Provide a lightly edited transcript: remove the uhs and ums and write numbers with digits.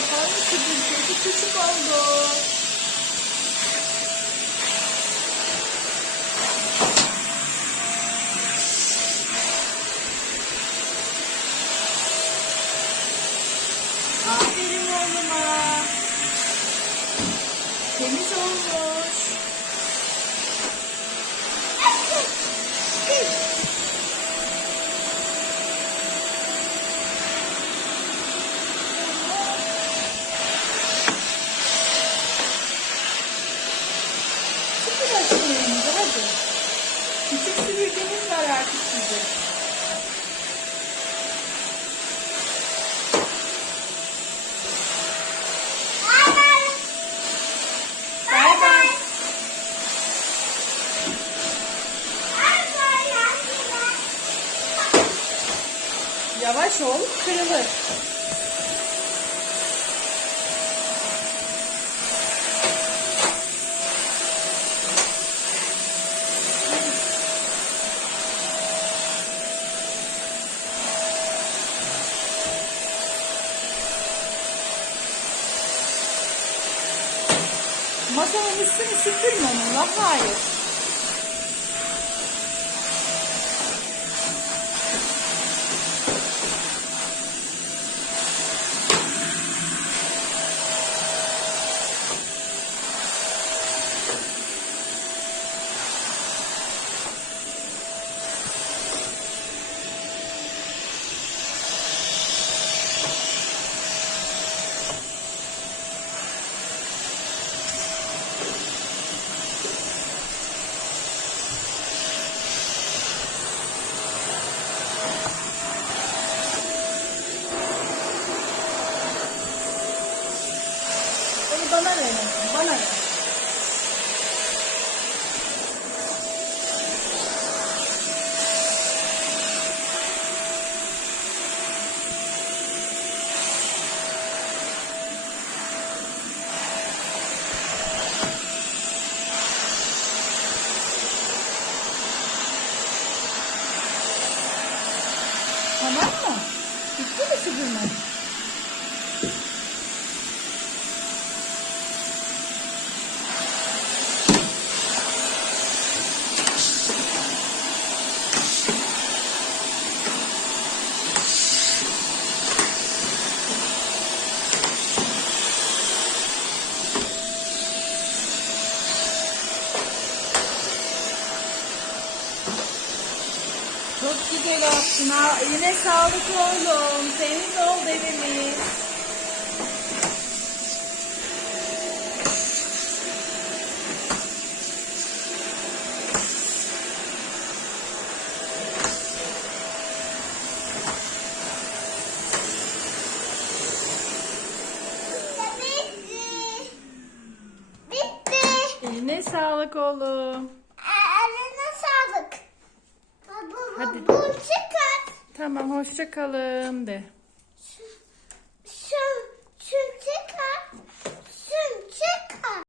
Kapağını süpürgesi küçük oldu. Aferin oğluma. Temiz olmuş. Süpür aşkım elinizi hadi. Küçük süpürgeniz var artık size. Bay bay. Yavaş ol, kırılır. Masanın üstünü süpürme onunla, hayır. Onu bana ver, bana ver. Tamam mı? Bitti mi süpürme? Çok güzel yaptın ha. Eline sağlık oğlum. Temiz oldu evimiz. Eline sağlık oğlum. Eline sağlık. Hadi. Bu çıkar. Tamam, hoşça kalın de.